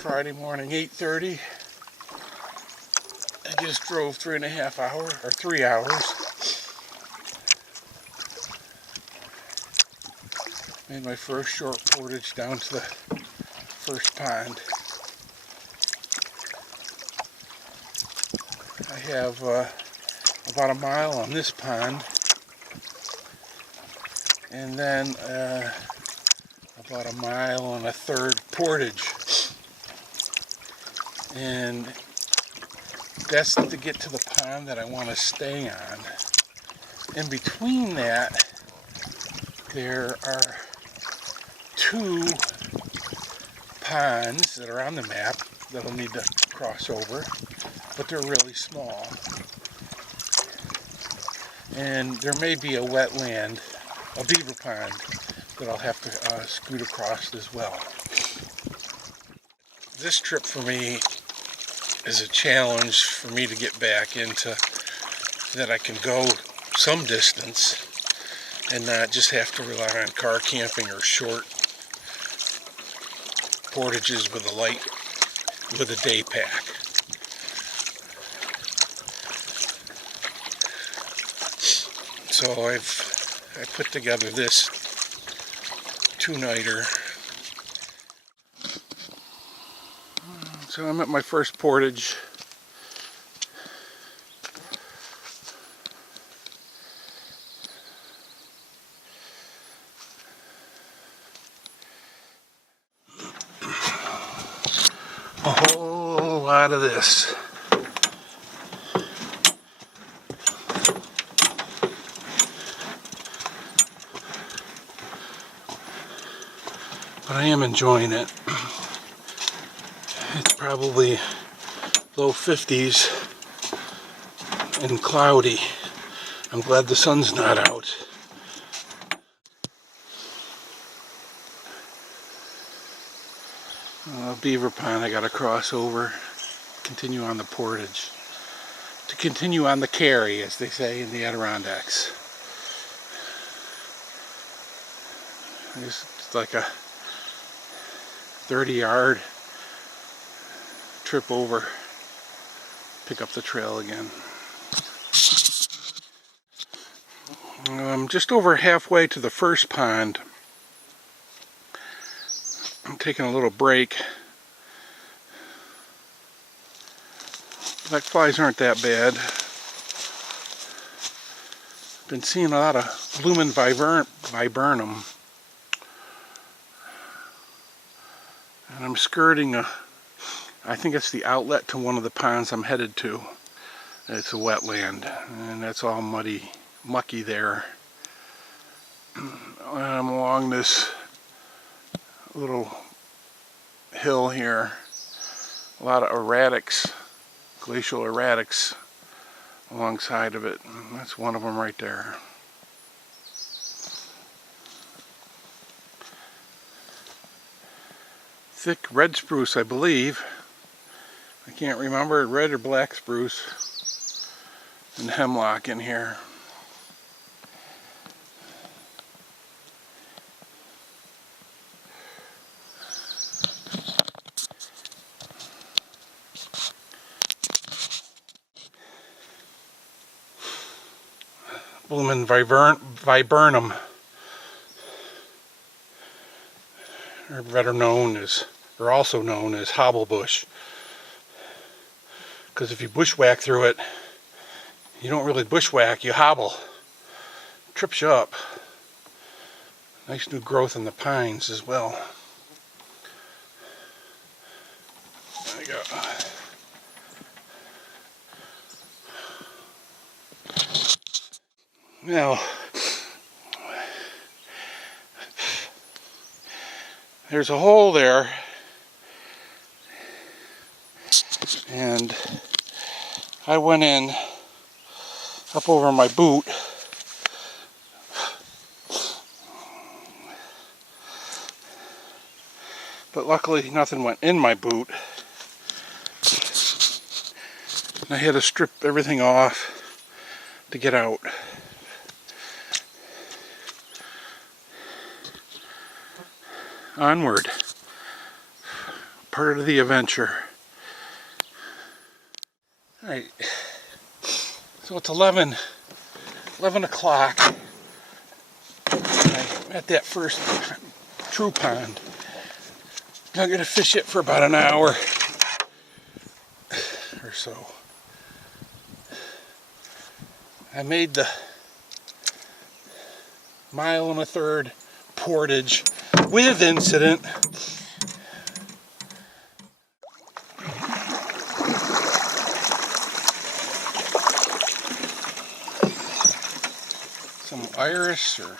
Friday morning, 8:30. I just drove 3.5 hours, or 3 hours. Made my first short portage down to the first pond. I have about a mile on this pond, and then about a mile and a third portage. And that's to get to the pond that I want to stay on. In between that, there are 2 ponds that are on the map that I'll need to cross over, but they're really small. And there may be a wetland, a beaver pond, that I'll have to scoot across as well. This trip for me is a challenge for me to get back into, that I can go some distance and not just have to rely on car camping or short portages with a day pack. So I put together this 2-nighter. So I'm at my first portage. A whole lot of this. But I am enjoying it. It's probably low 50s and cloudy. I'm glad the sun's not out. Beaver pond I gotta cross over, continue on the portage, to continue on the carry, as they say in the Adirondacks. It's like a 30-yard trip over, pick up the trail again. I'm just over halfway to the first pond. I'm taking a little break. Black flies aren't that bad. Been seeing a lot of blooming viburnum. And I'm skirting I think it's the outlet to one of the ponds I'm headed to. It's a wetland, and that's all mucky there. And I'm along this little hill here. A lot of erratics, glacial erratics alongside of it. And that's one of them right there. Thick red spruce, I believe. I can't remember, red or black spruce. And hemlock in here. Blooming viburnum, or also known as hobblebush. Because if you bushwhack through it, you don't really bushwhack, you hobble. Trips you up. Nice new growth in the pines as well. There we go. Now, there's a hole there, and I went in up over my boot, but luckily nothing went in my boot. I had to strip everything off to get out. Onward. part of the adventure. Alright, so it's 11 o'clock. I'm at that first true pond. I'm going to fish it for about an hour or so. I made the 1.25 mile portage with incident. Some iris or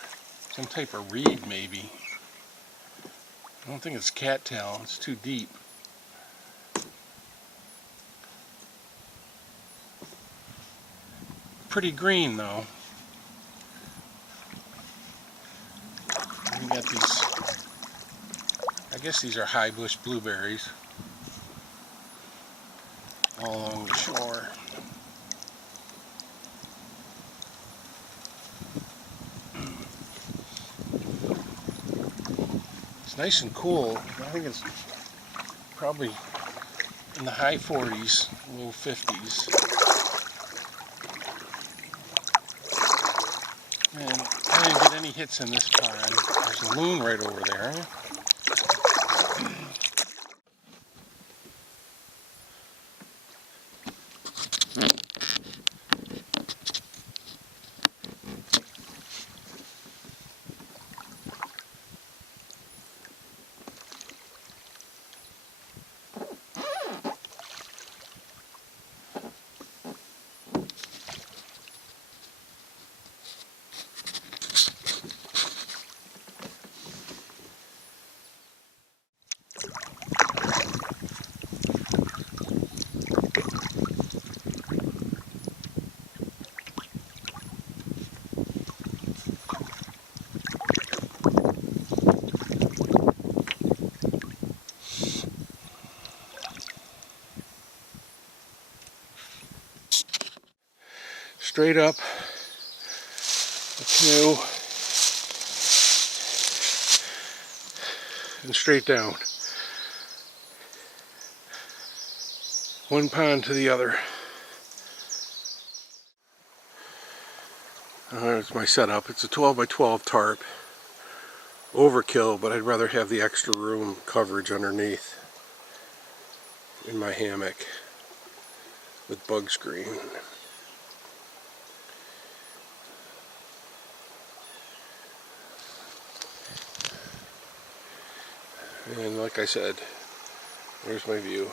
some type of reed maybe. I don't think it's cattail, it's too deep. Pretty green though. We got these, I guess these are high bush blueberries all along the shore. It's nice and cool. I think it's probably in the high 40s, low 50s. And I didn't get any hits in this pond. There's a loon right over there. Straight up the canoe and straight down. One pond to the other. There's my setup. It's a 12 by 12 tarp. Overkill, but I'd rather have the extra room coverage underneath in my hammock with bug screen. And like I said, there's my view.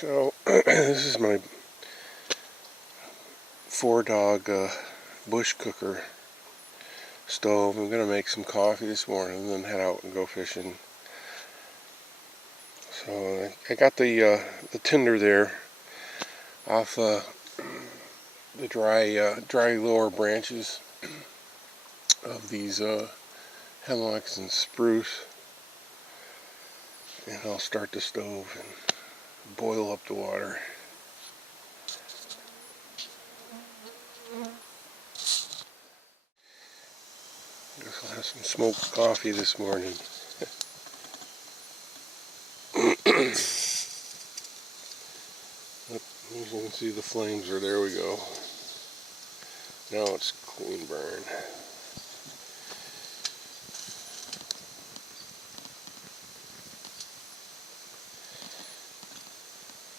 So this is my 4-dog bush cooker stove. I'm gonna make some coffee this morning and then head out and go fishing. So I got the tinder there off the dry lower branches of these hemlocks and spruce, and I'll start the stove and boil up the water. Guess I'll have some smoked coffee this morning. You can see the flames are there. We go. Now it's clean burn.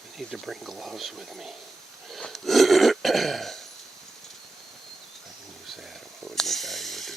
I need to bring gloves with me. I can use that. What would my guy would do?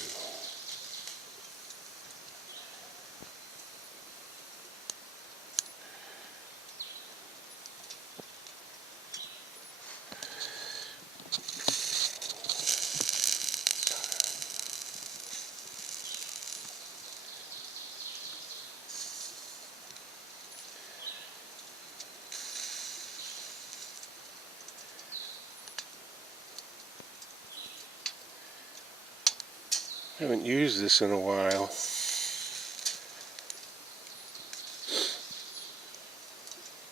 I haven't used this in a while.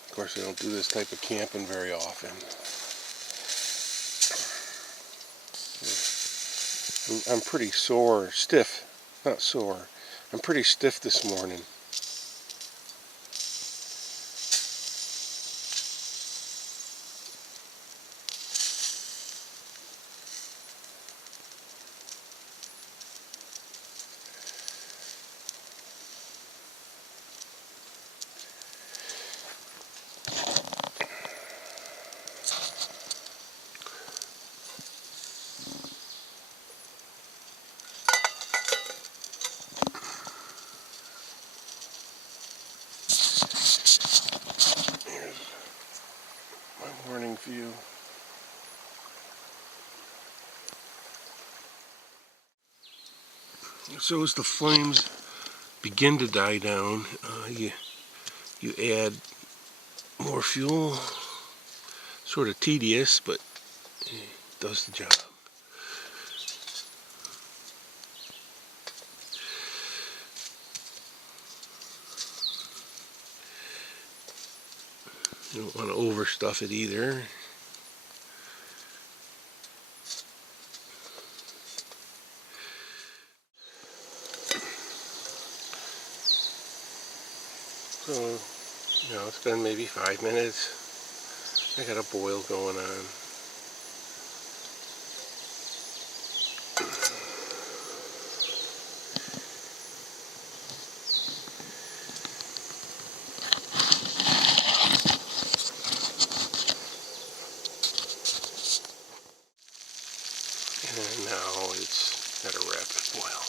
Of course, I don't do this type of camping very often. I'm pretty sore, stiff, not sore. I'm pretty stiff this morning. Morning view. So as the flames begin to die down, you add more fuel. Sort of tedious, but it does the job. You don't want to overstuff it either. So, it's been maybe 5 minutes. I got a boil going on. And now it's at a rapid boil.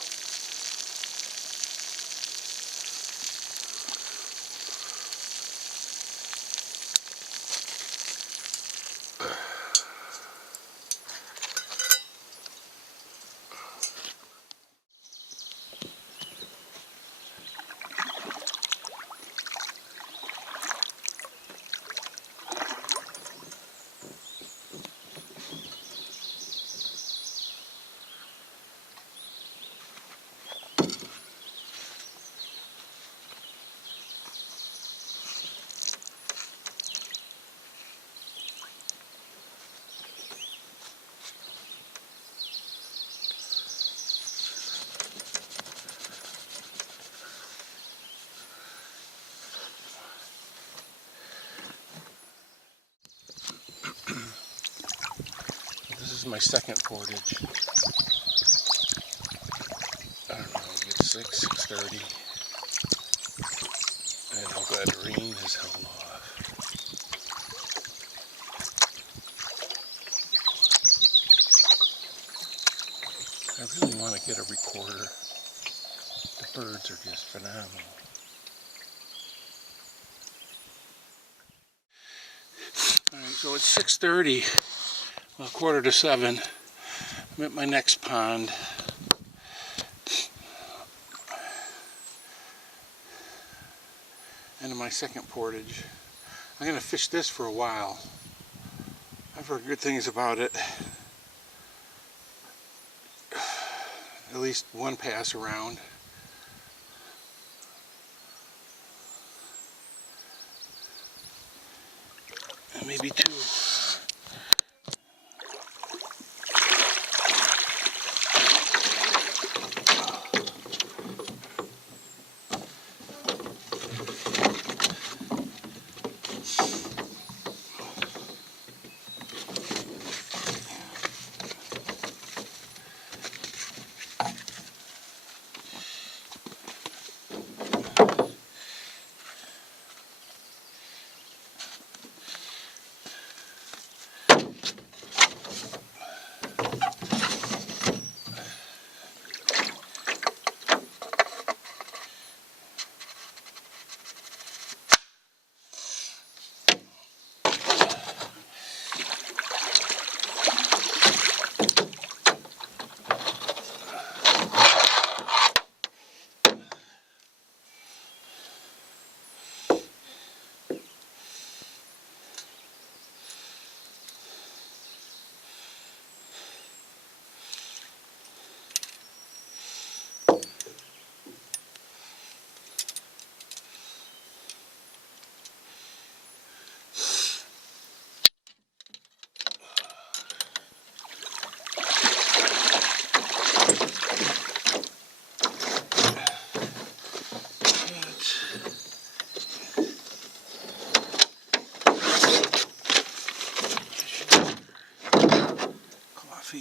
This is my second portage. I don't know, maybe 6:30. And I'm glad the rain has held off. I really want to get a recorder. The birds are just phenomenal. Alright, so it's 6:30, well, 6:45. I'm at my next pond. Into my second portage. I'm going to fish this for a while. I've heard good things about it. At least one pass around. And maybe two.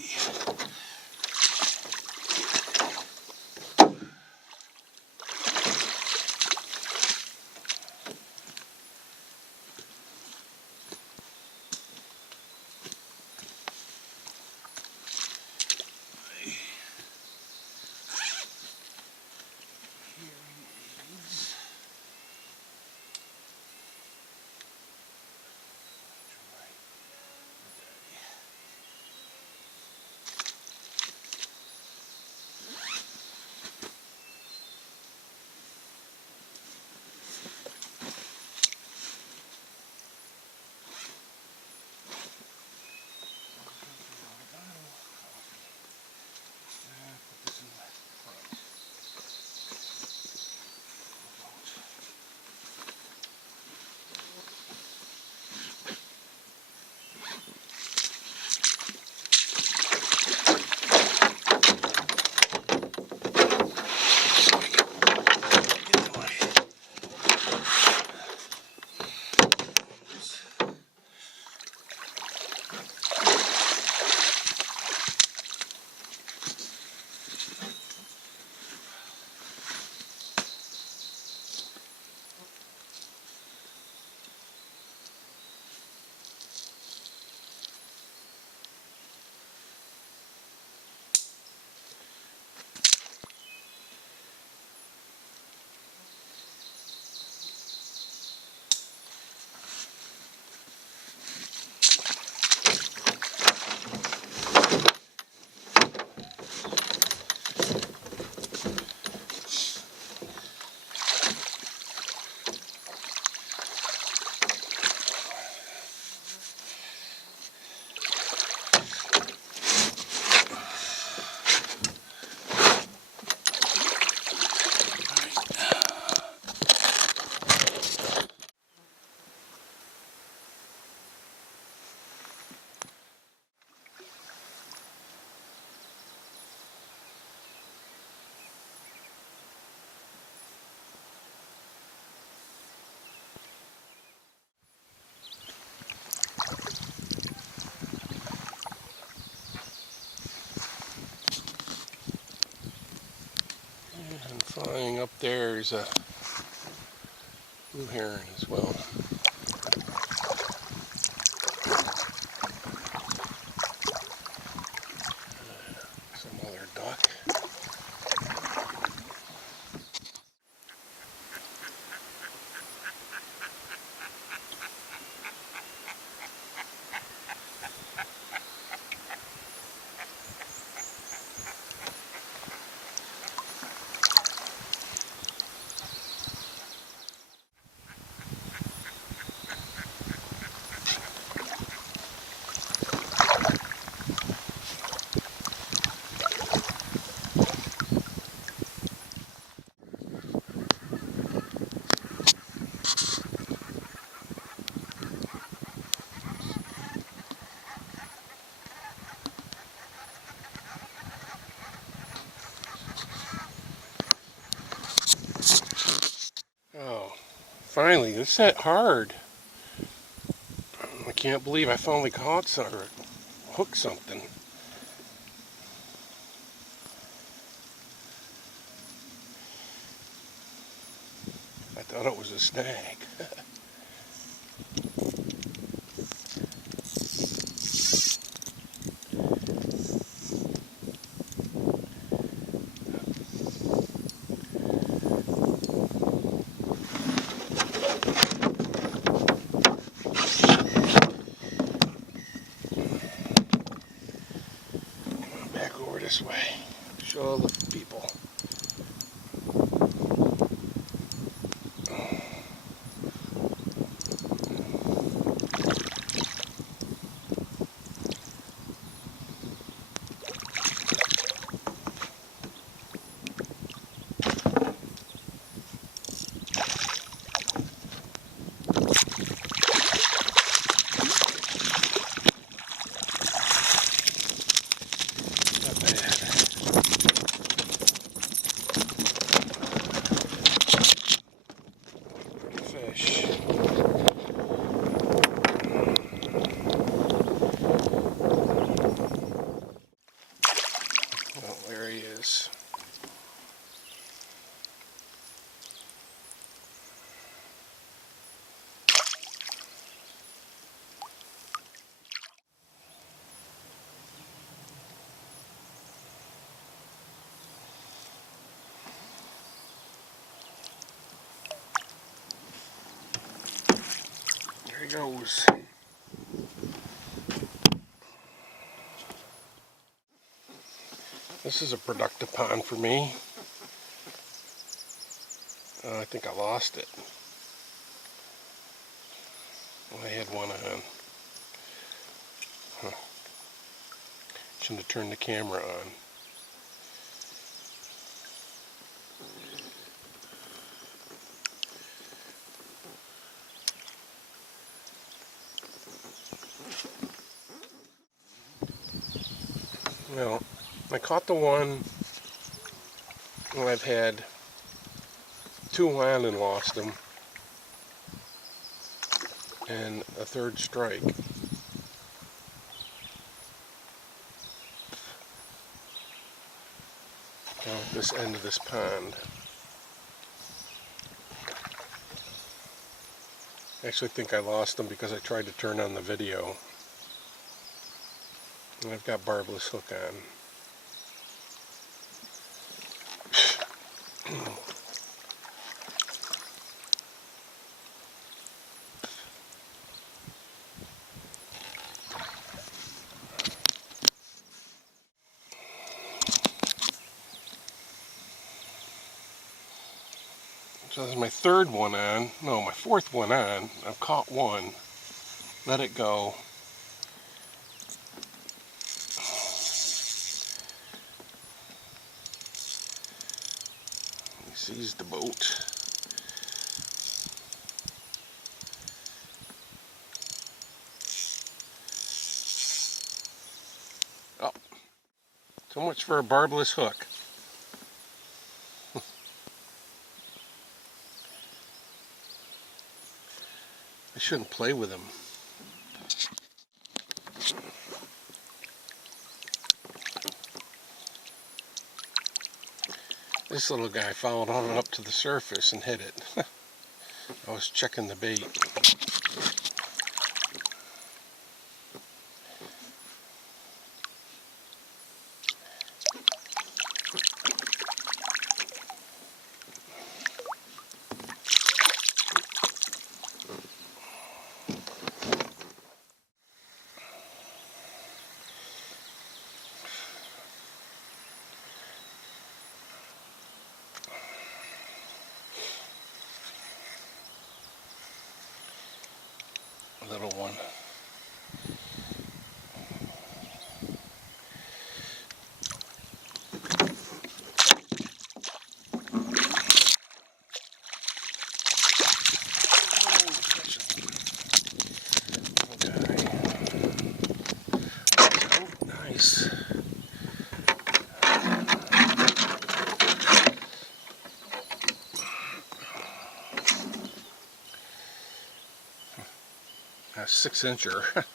see. And flying up there is a blue heron as well. Some other duck. Oh, finally, this hit hard. I can't believe I finally caught some or hooked something. I thought it was a snag. Back over this way. Show all the people. Not bad. Fish. he goes. This is a productive pond for me. I think I lost it. I had one on. Huh. Shouldn't have turned the camera on. Well, I caught the one when I've had two on and lost them, and a third strike. Down at this end of this pond. I actually think I lost them because I tried to turn on the video. And I've got barbless hook on. So this is my third one on. No, my fourth one on. I've caught one. Let it go. He sees the boat. Oh, so much for a barbless hook. I shouldn't play with him. This little guy followed on up to the surface and hit it. I was checking the bait. Little one. Nice. A 6-incher.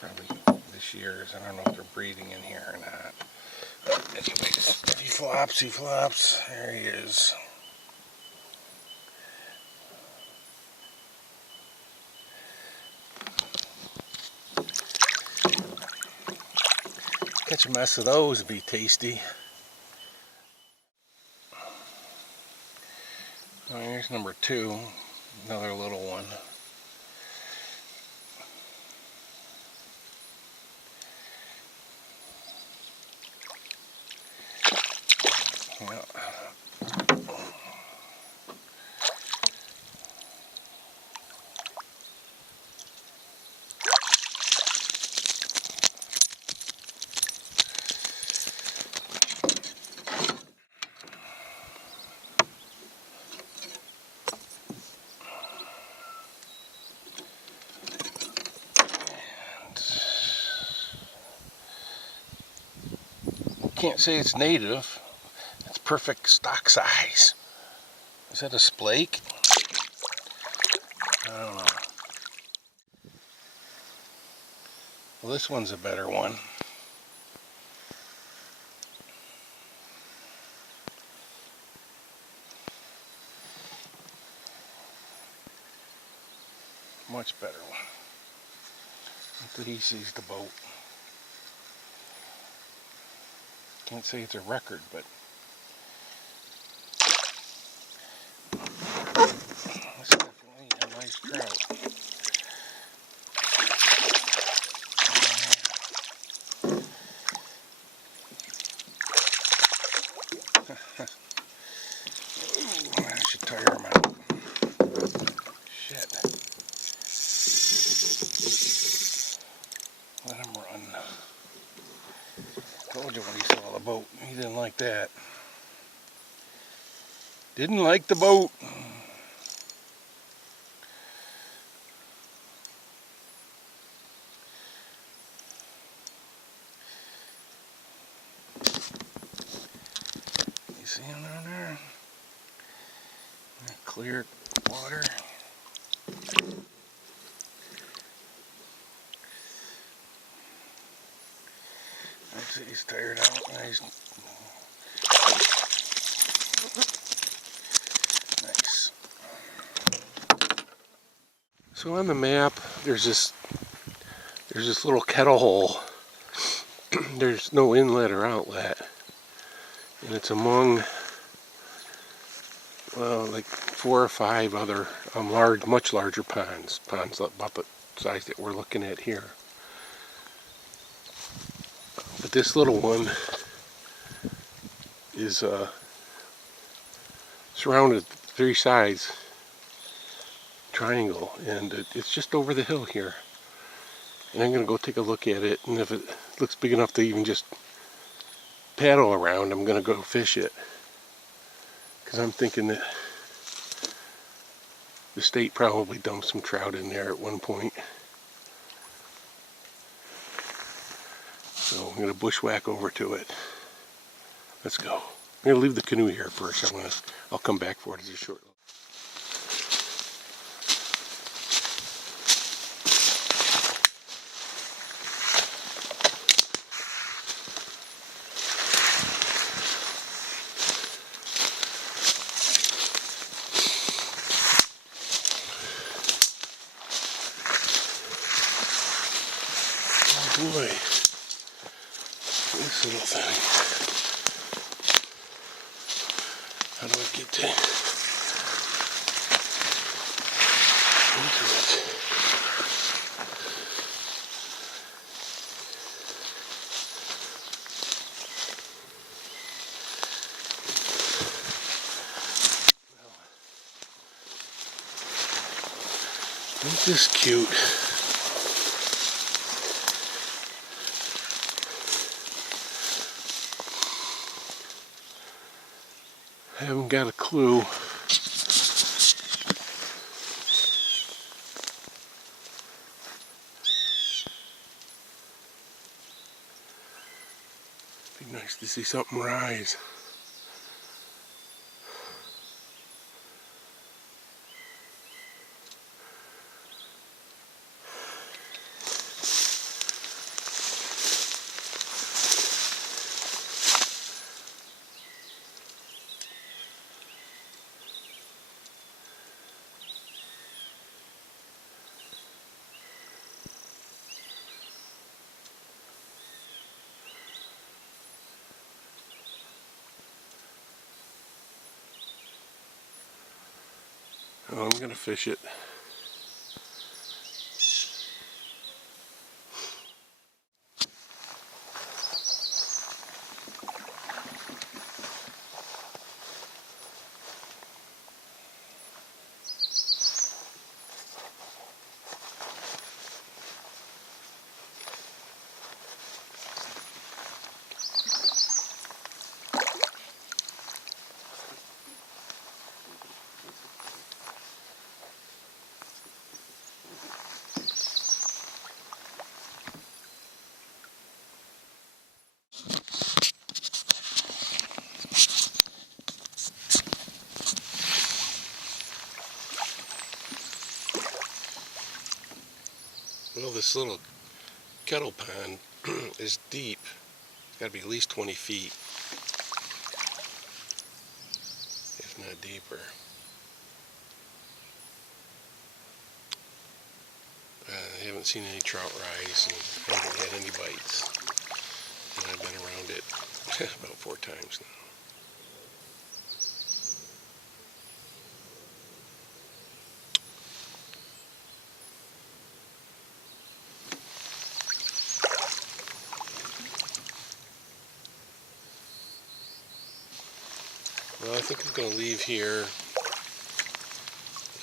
Probably this year's. I don't know if they're breeding in here or not. Anyways, if he flops, he flops. There he is. Catch a mess of those would be tasty. Oh, here's number 2. Another little one. Yeah. Can't say it's native. It's perfect stock size. Is that a splake? I don't know. Well, this one's a better one. Much better one. Until he sees the boat. Can't say it's a record, but it's definitely a nice trout. Told you when he saw the boat, he didn't like that. Didn't like the boat. You see him down there? That clear water. He's tired out. Nice. So on the map, there's this little kettle hole. There's no inlet or outlet, and it's among, well, like 4 or 5 other much larger ponds about the size that we're looking at here. But this little one is surrounded 3 sides triangle, and it's just over the hill here. And I'm going to go take a look at it, and if it looks big enough to even just paddle around, I'm going to go fish it. Because I'm thinking that the state probably dumped some trout in there at one point. So I'm going to bushwhack over to it. Let's go. I'm going to leave the canoe here first. I'll come back for it as a short look. Boy, this little thing. How do I get into it? Isn't this cute? I haven't got a clue. Be nice to see something rise. Oh, I'm gonna fish it. Well, this little kettle pond is deep. It's got to be at least 20 feet, if not deeper. I haven't seen any trout rise, and I haven't had any bites. And I've been around it about 4 times now. Well, I think I'm going to leave here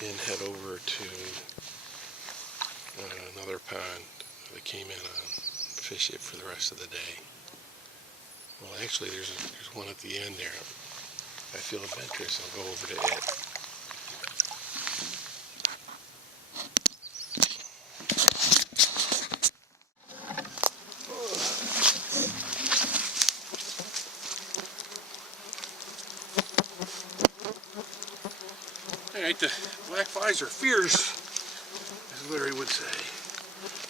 and head over to another pond that I came in on, fish it for the rest of the day. Well, actually, there's one at the end there. I feel adventurous. I'll go over to it. Alright, the black flies are fierce, as Larry would say.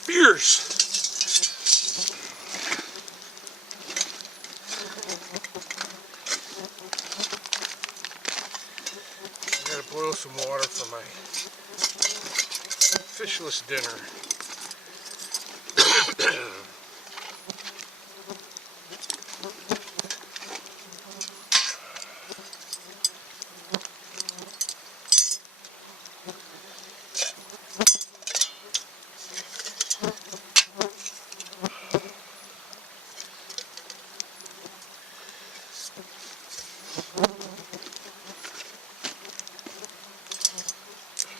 Fierce! I gotta boil some water for my fishless dinner.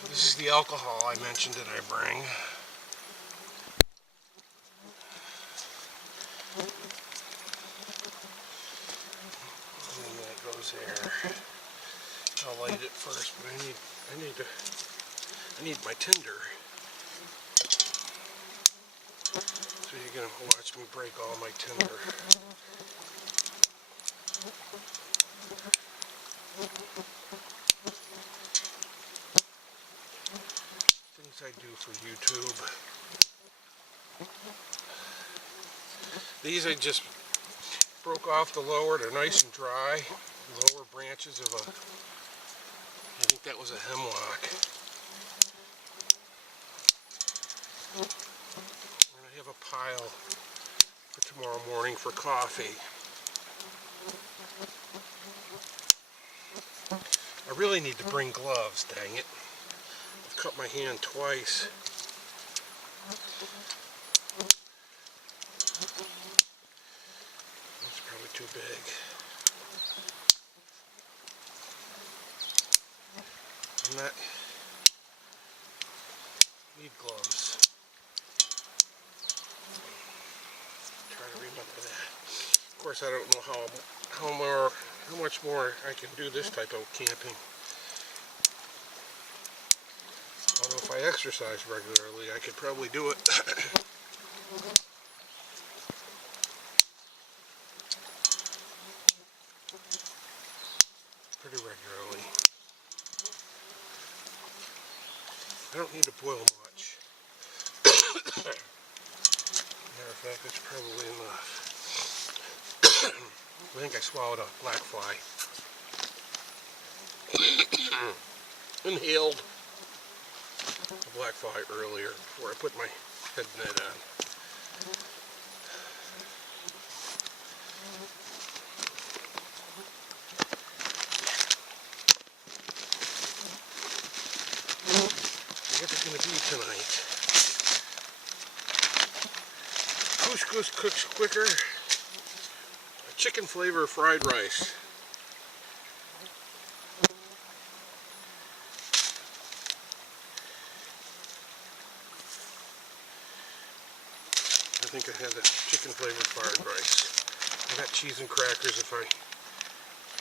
This is the alcohol I mentioned that I bring. And that goes there. I'll light it first, but I need my tinder. So you're gonna watch me break all my tinder. Things I do for YouTube. These I just broke off the lower. They're nice and dry. Lower branches of I think that was a hemlock. And I have a pile for tomorrow morning for coffee. I really need to bring gloves, dang it. I've cut my hand twice. That's probably too big. And that need gloves. Try to remember that. Of course, I don't know how much more I can do this type of camping. Although if I exercise regularly, I could probably do it. Pretty regularly. I don't need to boil much. Matter of fact, it's probably enough. I think I swallowed a black fly. Inhaled a black fly earlier before I put my head net on. What's it going to be tonight? Couscous cooks quicker. A chicken flavor fried rice. I think I had a chicken flavored fried rice. I got cheese and crackers if I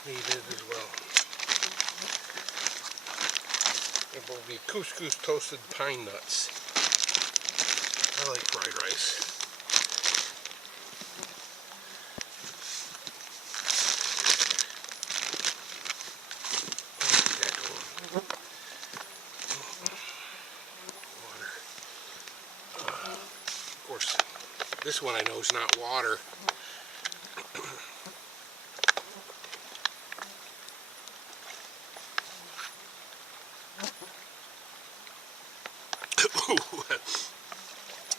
needed as well. It will be couscous toasted pine nuts. I like fried rice. Water. Of course, this one I know is not water.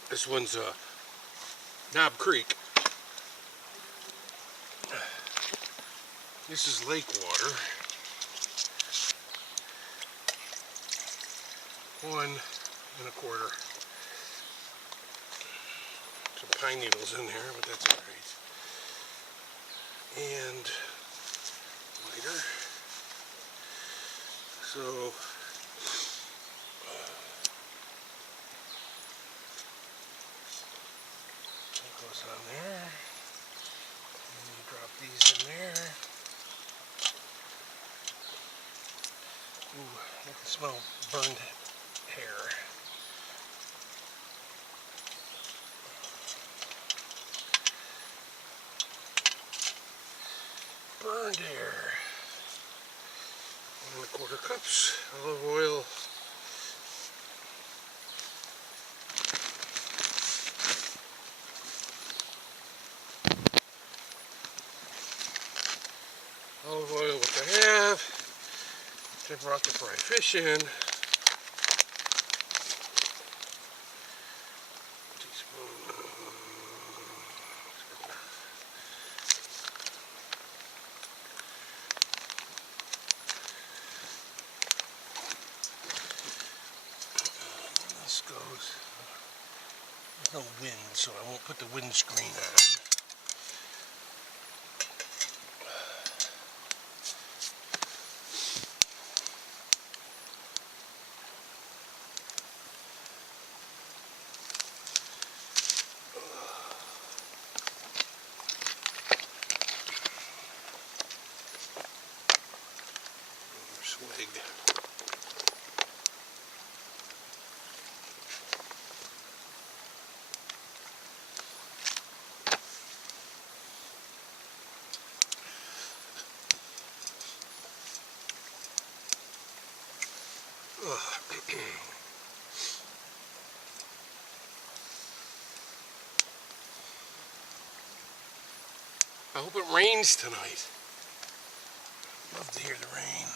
This one's Knob Creek. This is lake water. 1 1/4. Some pine needles in there, but that's alright. And lighter. So that goes on there. And you drop there. Ooh, I can smell burned hair. Burned hair. 1 1/4 cups olive oil. Olive oil, which I have. I brought the fried fish in. Teaspoon. This goes. There's no wind, so I won't put the windscreen on. Swig. I hope it rains tonight. Love to hear the rain.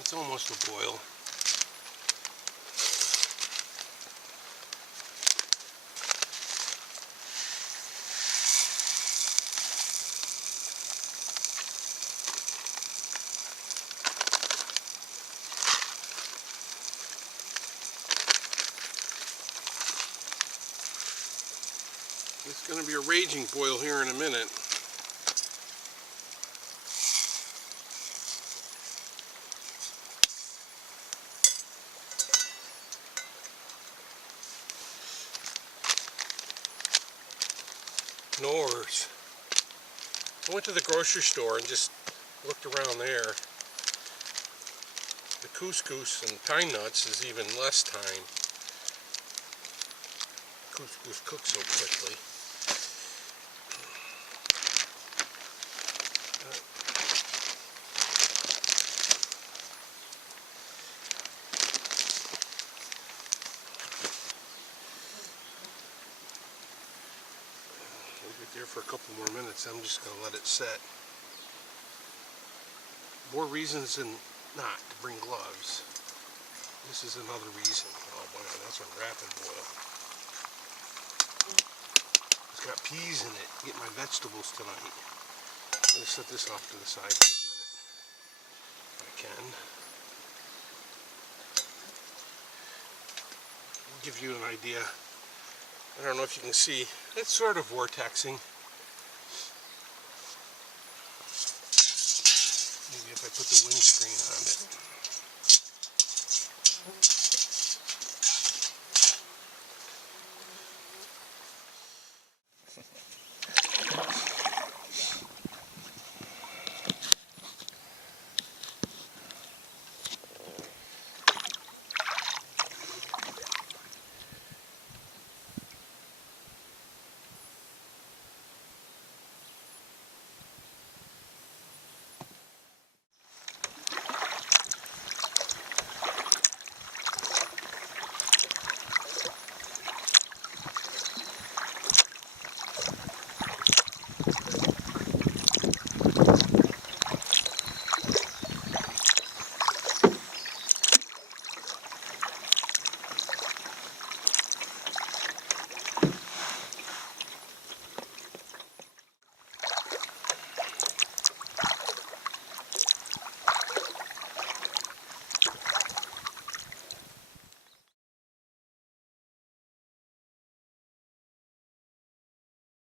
It's almost a boil. It's going to be a raging boil here in a minute. Nors. I went to the grocery store and just looked around there. The couscous and pine nuts is even less time. Couscous cooks so quickly. There for a couple more minutes. I'm just going to let it set. More reasons than not to bring gloves. This is another reason. Oh boy, that's a rapid boil. It's got peas in it. Get my vegetables tonight. I'm going to set this off to the side for a minute if I can. Give you an idea. I don't know if you can see, it's sort of vortexing. Maybe if I put the windscreen on it.